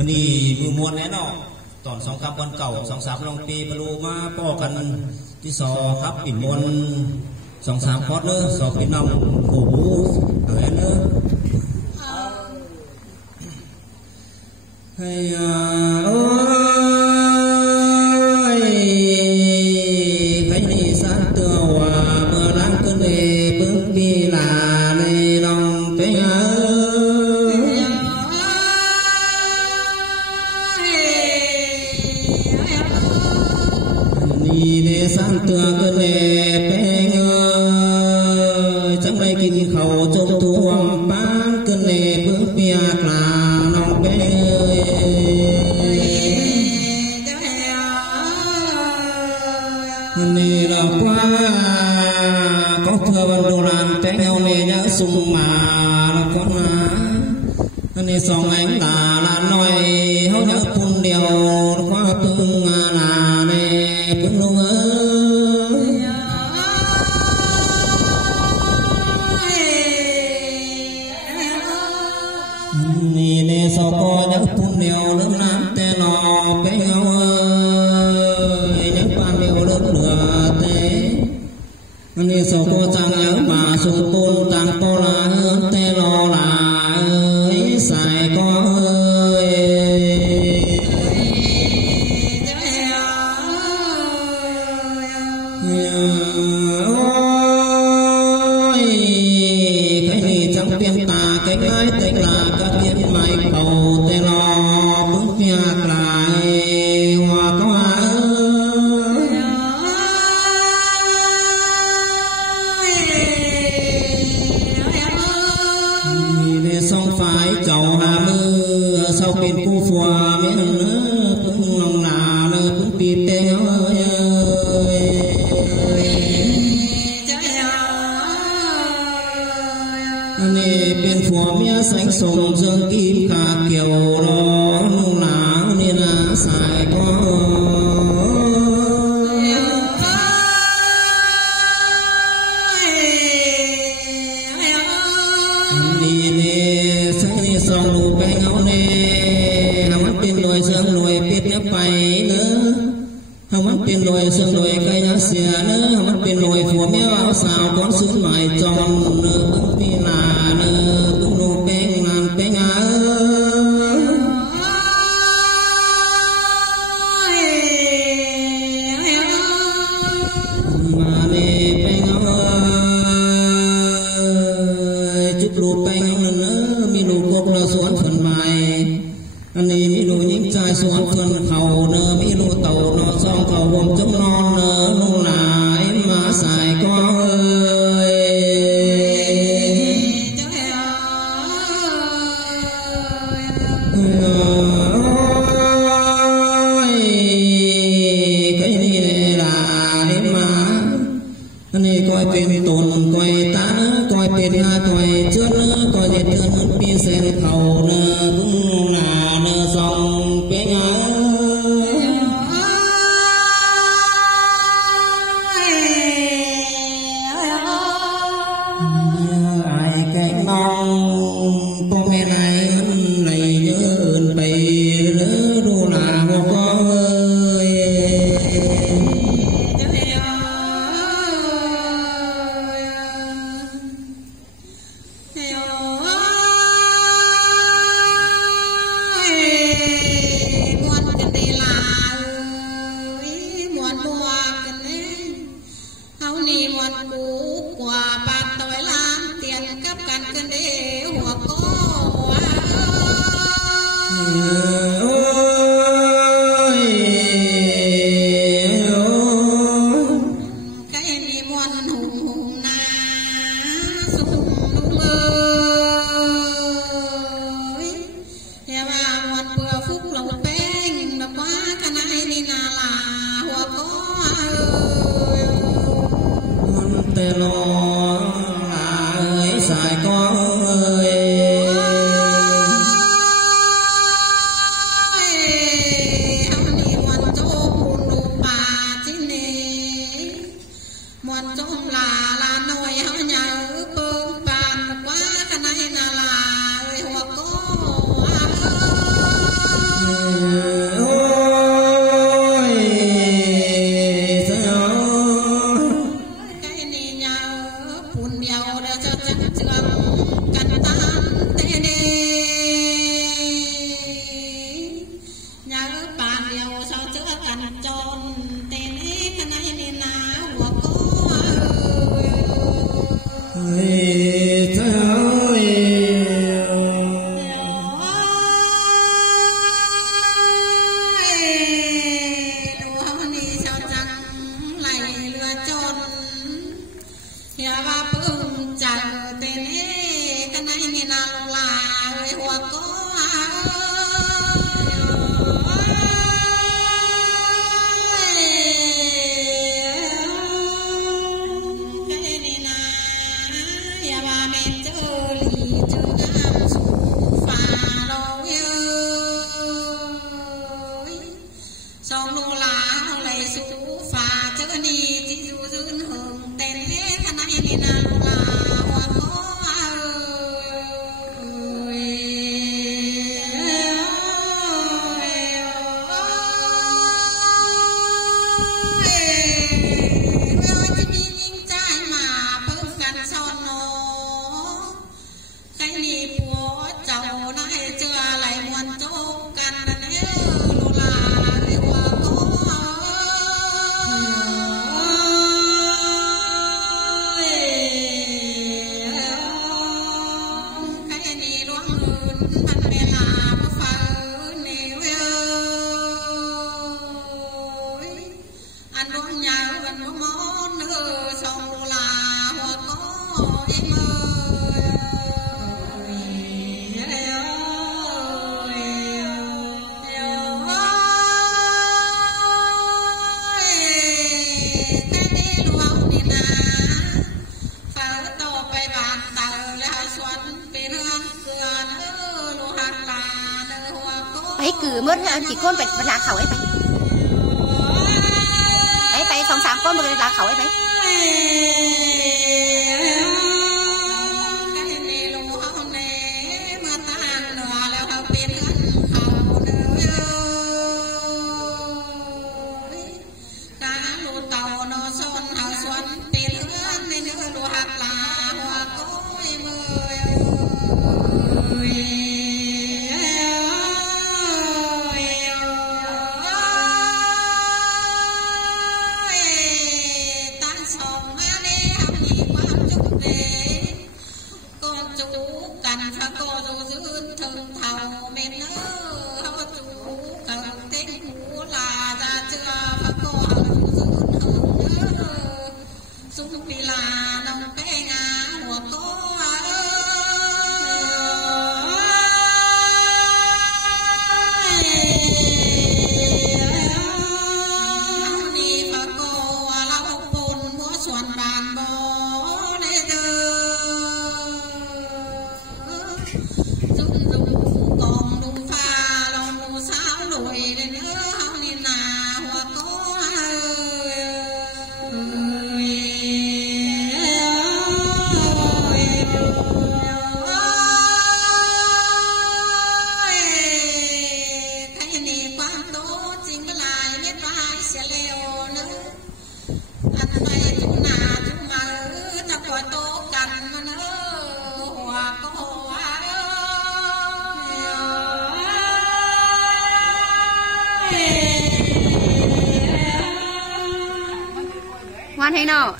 มันนี่มือมวนแน่นอนตอนสองครับวันเก่าสองสามลองปีมาดูมาป้อกันที่สอครับปิ่นมวนสองสามคอร์ดเนอะสอบปิ่นน้องโอ้โหอะไรเนอะให้โอ้ยไปนี่สันตัวว่าเมื่อรักกันเลยเพิ่งปีลาในน้องไปสันตัวกันเลยเป็นจังไรกินเขาจมท่วมบ้านกันเลยเพิ่งเปียกลาน้องเป็นนี่เราว่าก็เธอวันโบราณแต่เอาเนี่ยยังสุ่มมาแล้วก็มาอันนี้สองแองตาลาหน่อยเขาจะปุ่นเดียวก็ตึงลาเนี่ยพึ่งลงนี่เนี่ยสอบจะปุ่นเดียวเริ่มน้ำแต่หนอเป็นเอายังปานเดียวเริ่มเหลือแต่อันนี้สอบจังแล้วมาสู่ปูนจังโตลาแต่รอลาใส่ก็cái gái tên là các thiên mày cầu tên lo bước nhạc lại hoa có để xong phải chầu hà mưa sau bên khu phùa miễn nữa cũng lòng nà nữa cũng tìm tên này bên phùa mía xanh sồn dương kim cả kiều đó nung lá nên là xài có đi nè sáng đi song lù bé ngáo nè không mắt tiền đồi sương lùi biết nhấp bay nữa không mắt tiền đồi sương lùi cây nhá xìa nữa không mắt tiền đồi phùa mía bao xào con sướng mài tròn nữa đi là nữa cũng lù bé ngàn bé ngá mà nè bé ngáo chút lù bé ngáo nữa mi lù cột là xuống phần mài anh này mi lù những trai xuống phần khẩu nữa mi lù tàu nó xong khẩu vùng chống non nữa nung là em mà xài con coi tên tồn coi tá coi tên ha coi trước coi tên thân pin sen khẩu nơ cũng là nơ dòng bé ngã ai cạnh mong bố mẹ này nhớ ơn bày phải cứ mất chỉ con phải là khẩu ấy phải phải xong sáng con mới là khẩu ấy phải ngoan hay nào